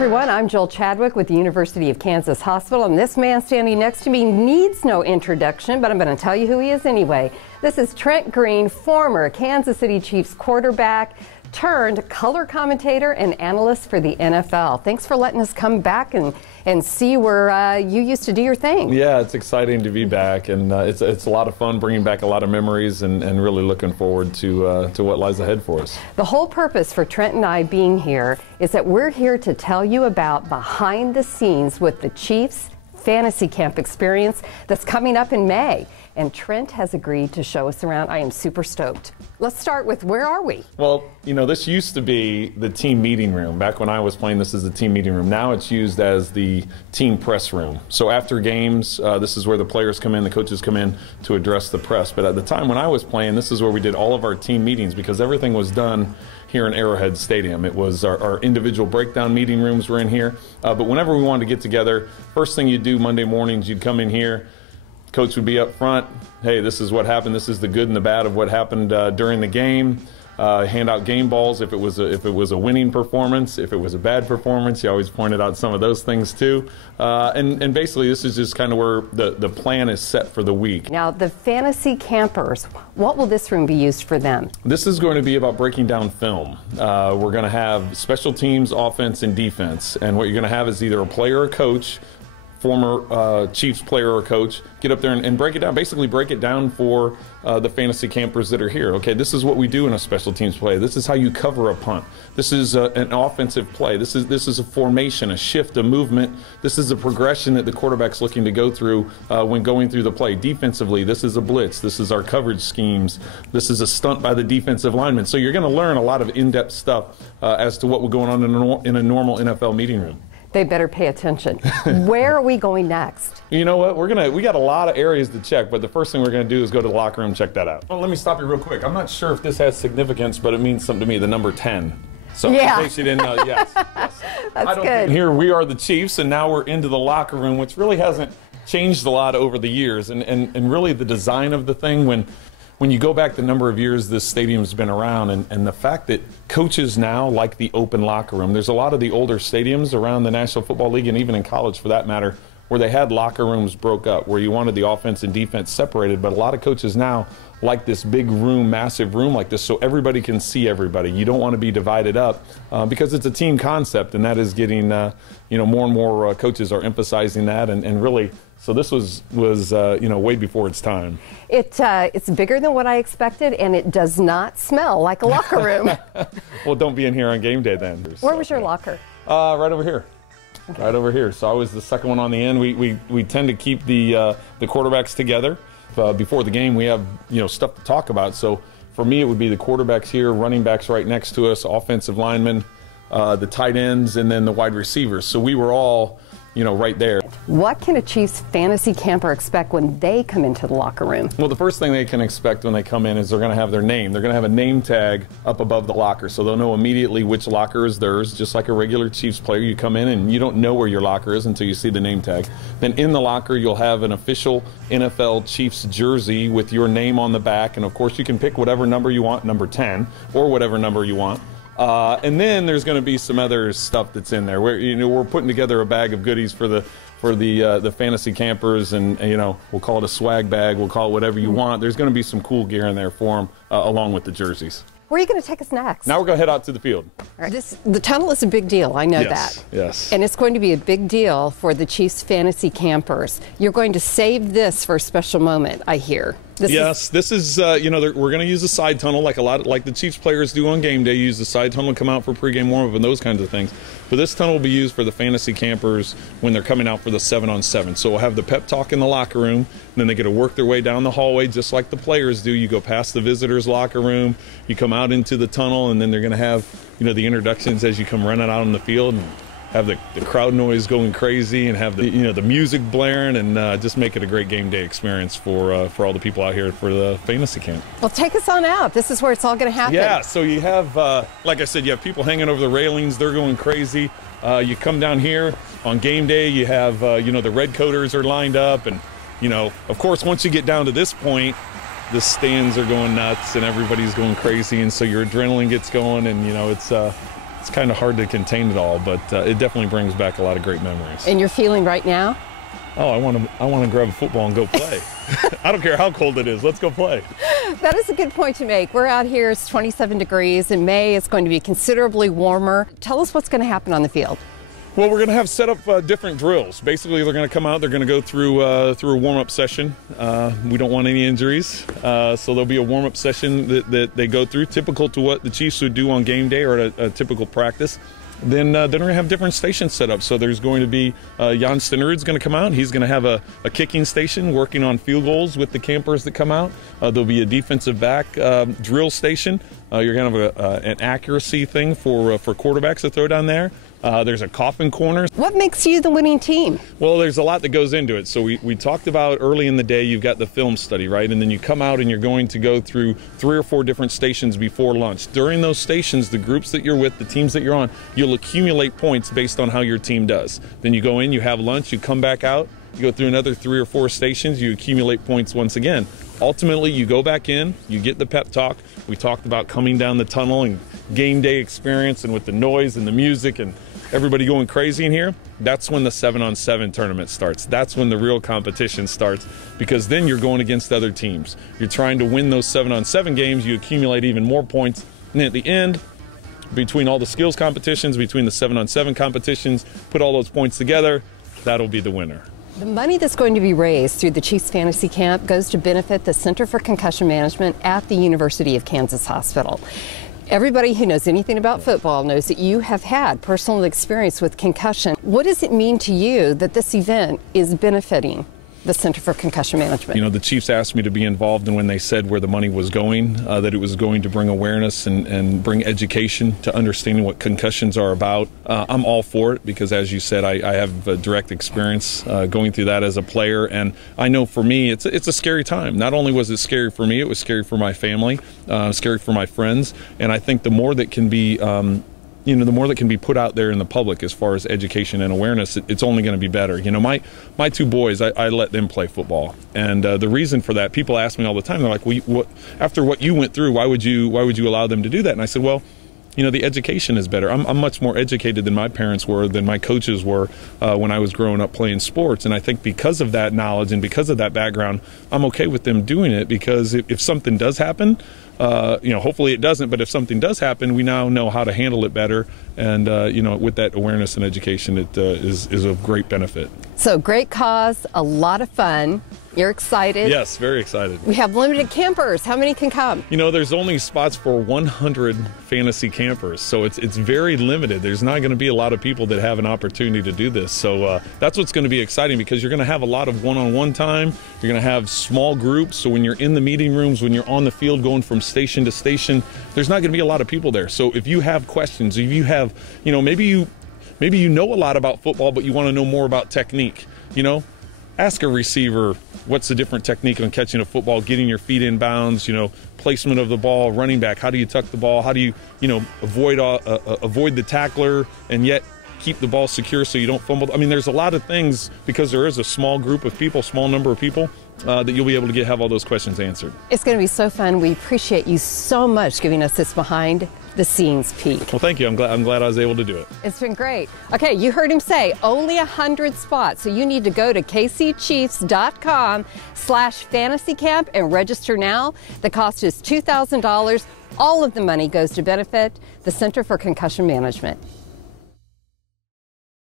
everyone, I'm Jill Chadwick with the University of Kansas Hospital, and this man standing next to me needs no introduction, but I'm going to tell you who he is anyway. This is Trent Green, former Kansas City Chiefs quarterback turned color commentator and analyst for the NFL. Thanks for letting us come back and see where you used to do your thing. Yeah, it's exciting to be back, and it's a lot of fun, bringing back a lot of memories, and really looking forward to what lies ahead for us. The whole purpose for Trent and I being here is that we're here to tell you about behind the scenes with the Chiefs Fantasy Camp experience that's coming up in May. And Trent has agreed to show us around. I am super stoked. Let's start with, where are we? Well, you know, this used to be the team meeting room. Back when I was playing, this is the team meeting room. Now it's used as the team press room. So after games, this is where the players come in, the coaches come in to address the press. But at the time when I was playing, this is where we did all of our team meetings, because everything was done here in Arrowhead Stadium. It was our individual breakdown meeting rooms were in here. But whenever we wanted to get together, first thing you'd do Monday mornings, you'd come in here. Coach would be up front. Hey, this is what happened. This is the good and the bad of what happened during the game. Hand out game balls if it was a winning performance. If it was a bad performance, he always pointed out some of those things too. And basically, this is just kind of where the plan is set for the week. Now, the fantasy campers, what will this room be used for them? This is going to be about breaking down film. We're going to have special teams, offense, and defense. And what you're going to have is either a player or a coach, former Chiefs player or coach, get up there and break it down, basically break it down for the fantasy campers that are here. Okay, this is what we do in a special teams play. This is how you cover a punt. This is an offensive play. This is a formation, a shift, a movement. This is a progression that the quarterback's looking to go through when going through the play. Defensively, this is a blitz. This is our coverage schemes. This is a stunt by the defensive lineman. So you're going to learn a lot of in-depth stuff as to what was going on in a normal NFL meeting room. They better pay attention. Where are we going next? You know what? We got a lot of areas to check, but the first thing we're going to do is go to the locker room and check that out. Well, let me stop you real quick. I'm not sure if this has significance, but it means something to me, the number 10. So yeah. In case you didn't know, yes. That's good. Here we are, the Chiefs, and now we're into the locker room, which really hasn't changed a lot over the years. And really the design of the thing, when you go back the number of years this stadium's been around, and the fact that coaches now like the open locker room. There's a lot of the older stadiums around the National Football League, and even in college for that matter, where they had locker rooms broke up, where you wanted the offense and defense separated. But a lot of coaches now like this big room, massive room like this, so everybody can see everybody. You don't want to be divided up because it's a team concept, and that is getting, more and more coaches are emphasizing that, and really, so this was way before its time. It's bigger than what I expected, and it does not smell like a locker room. Well, don't be in here on game day then. Where was your locker? Right over here. Okay. Right over here. So I was the second one on the end. We tend to keep the quarterbacks together. Before the game, we have stuff to talk about. So for me, it would be the quarterbacks here, running backs right next to us, offensive linemen, the tight ends, and then the wide receivers. So we were all right there. What can a Chiefs fantasy camper expect when they come into the locker room? Well, the first thing they can expect when they come in is they're going to have their name. They're going to have a name tag up above the locker, so they'll know immediately which locker is theirs. Just like a regular Chiefs player, you come in and you don't know where your locker is until you see the name tag. Then in the locker, you'll have an official NFL Chiefs jersey with your name on the back, and of course you can pick whatever number you want, number 10, or whatever number you want. And then there's going to be some other stuff that's in there. We're putting together a bag of goodies for the fantasy campers, and we'll call it a swag bag. We'll call it whatever you want. There's going to be some cool gear in there for them, along with the jerseys. Where are you going to take us next? Now we're going to head out to the field. All right. The tunnel is a big deal. I know that. Yes. And it's going to be a big deal for the Chiefs fantasy campers. You're going to save this for a special moment, I hear. This is we're going to use a side tunnel like the Chiefs players do on game day. Use the side tunnel to come out for pregame warm-up and those kinds of things. But this tunnel will be used for the fantasy campers when they're coming out for the 7-on-7. So we'll have the pep talk in the locker room, and then they get to work their way down the hallway just like the players do. You go past the visitors' locker room, you come out into the tunnel, and then they're going to have the introductions as you come running out on the field, and have the crowd noise going crazy, and have the music blaring, and just make it a great game day experience for all the people out here for the fantasy camp. Well, take us on out. This is where it's all going to happen. Yeah, so you have, like I said, you have people hanging over the railings. They're going crazy. You come down here on game day, you have, the red coaters are lined up, and, of course, once you get down to this point, the stands are going nuts and everybody's going crazy, and so your adrenaline gets going, and, it's kind of hard to contain it all, but it definitely brings back a lot of great memories. And you're feeling right now? Oh, I want to grab a football and go play. I don't care how cold it is. Let's go play. That is a good point to make. We're out here, it's 27 degrees. In May, it's going to be considerably warmer. Tell us what's going to happen on the field. Well, we're going to have set up different drills. Basically, they're going to come out, they're going to go through a warm-up session. We don't want any injuries, so there'll be a warm-up session that they go through, typical to what the Chiefs would do on game day or at a typical practice. Then we're going to have different stations set up. So there's going to be Jan Stenerud's going to come out. He's going to have a kicking station working on field goals with the campers that come out. There'll be a defensive back drill station. You're going to have an accuracy thing for quarterbacks to throw down there. There's a coffin corner. What makes you the winning team? Well, there's a lot that goes into it. So we talked about early in the day, you've got the film study, right? And then you come out and you're going to go through 3 or 4 different stations before lunch. During those stations, the groups that you're with, the teams that you're on, you'll accumulate points based on how your team does. Then you go in, you have lunch, you come back out, you go through another 3 or 4 stations, you accumulate points once again. Ultimately, you go back in, you get the pep talk. We talked about coming down the tunnel and game day experience, and with the noise and the music and everybody going crazy in here, that's when the 7-on-7 tournament starts. That's when the real competition starts, because then you're going against other teams. You're trying to win those 7-on-7 games. You accumulate even more points. And at the end, between all the skills competitions, between the 7-on-7 competitions, put all those points together, that'll be the winner. The money that's going to be raised through the Chiefs Fantasy Camp goes to benefit the Center for Concussion Management at the University of Kansas Hospital. Everybody who knows anything about football knows that you have had personal experience with concussion. What does it mean to you that this event is benefiting the Center for Concussion Management? You know, the Chiefs asked me to be involved, and when they said where the money was going, that it was going to bring awareness and bring education to understanding what concussions are about, I'm all for it, because as you said, I have a direct experience going through that as a player, and I know for me it's a scary time. Not only was it scary for me, it was scary for my family, scary for my friends, and I think the more that can be the more that can be put out there in the public as far as education and awareness, it's only going to be better. You know, my 2 boys, I let them play football, and the reason for that, people ask me all the time. They're like, "Well, after what you went through, why would you allow them to do that?" And I said, "Well, you know, the education is better. I'm much more educated than my parents were, than my coaches were when I was growing up playing sports. And I think because of that knowledge and because of that background, I'm okay with them doing it, because if something does happen, hopefully it doesn't, but if something does happen, we now know how to handle it better. And, with that awareness and education, it is of great benefit." So great cause, a lot of fun. You're excited? Yes, very excited. We have limited campers. How many can come? You know, there's only spots for 100 fantasy campers, so it's very limited. There's not going to be a lot of people that have an opportunity to do this. So that's what's going to be exciting, because you're going to have a lot of one-on-one time. You're going to have small groups. So when you're in the meeting rooms, when you're on the field going from station to station, there's not going to be a lot of people there. So if you have questions, if you have, maybe you know a lot about football, but you want to know more about technique, ask a receiver, what's the different technique on catching a football, getting your feet in bounds, placement of the ball, running back, how do you tuck the ball, how do you, avoid the tackler and yet keep the ball secure so you don't fumble. I mean, there's a lot of things, because there is a small group of people, small number of people, that you'll be able to have all those questions answered. It's going to be so fun. We appreciate you so much giving us this behind-the-scenes peek. Well, thank you. I'm glad I was able to do it. It's been great. Okay, you heard him say only 100 spots, so you need to go to kcchiefs.com/fantasycamp and register now. The cost is $2,000. All of the money goes to benefit the Center for Concussion Management.